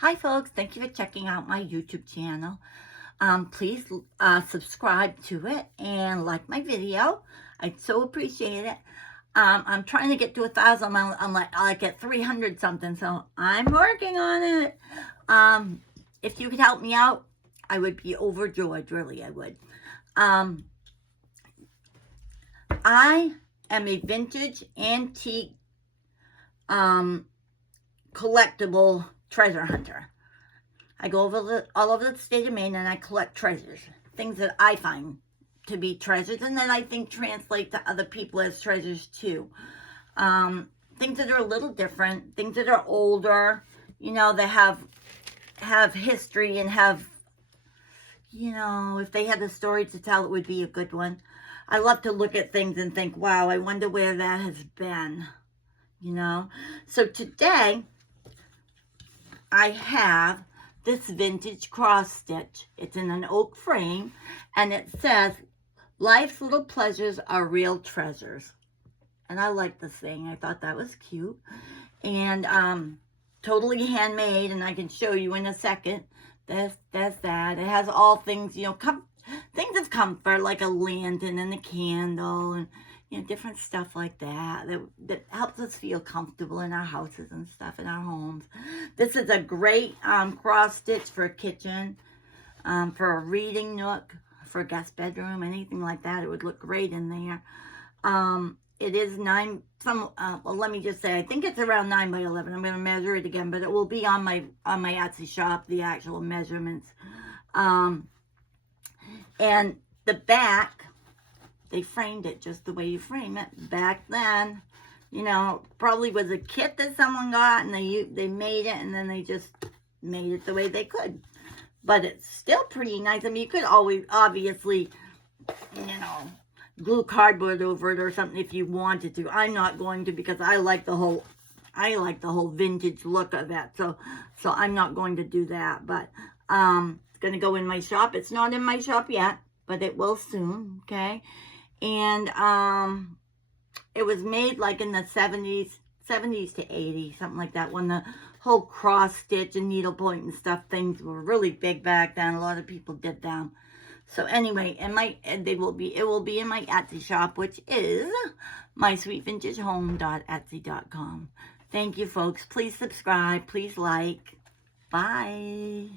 Hi folks, thank you for checking out my YouTube channel. Please subscribe to it and like my video. I'd so appreciate it. I'm trying to get to 1,000. I'm like at 300 something, so I'm working on it. If you could help me out, I would be overjoyed, really, I would. I am a vintage antique collectible treasure hunter. I go all over the state of Maine and I collect treasures, things that I find to be treasures and that I think translate to other people as treasures too. Things that are a little different, things that are older, you know, that have history and have, you know, if they had a story to tell, it would be a good one. I love to look at things and think, wow, I wonder where that has been, you know. So today, I have this vintage cross stitch. It's in an oak frame, and it says, life's little pleasures are real treasures. And I like this thing. I thought that was cute. And totally handmade, and I can show you in a second. That's that. It has all things, you know, things of comfort, like a lantern and a candle, and you know, different stuff like that helps us feel comfortable in our houses and stuff, in our homes. This is a great cross stitch for a kitchen, for a reading nook, for a guest bedroom, anything like that. It would look great in there. It is well, let me just say, I think it's around 9 by 11. I'm going to measure it again, but it will be on my Etsy shop, the actual measurements. And the back, they framed it just the way you frame it. Back then, you know, probably was a kit that someone got, and they made it, and then they just made it the way they could. But it's still pretty nice. I mean, you could always, obviously, you know, glue cardboard over it or something if you wanted to. I'm not going to, because I like the whole vintage look of it. So I'm not going to do that. But it's going to go in my shop. It's not in my shop yet, but it will soon. Okay. And it was made like in the 70s to 80s, something like that, when the whole cross stitch and needlepoint and stuff things were really big back then. A lot of people did them. So anyway, it will be in my Etsy shop, which is mysweetvintagehome.etsy.com. Thank you, folks. Please subscribe. Please like. Bye.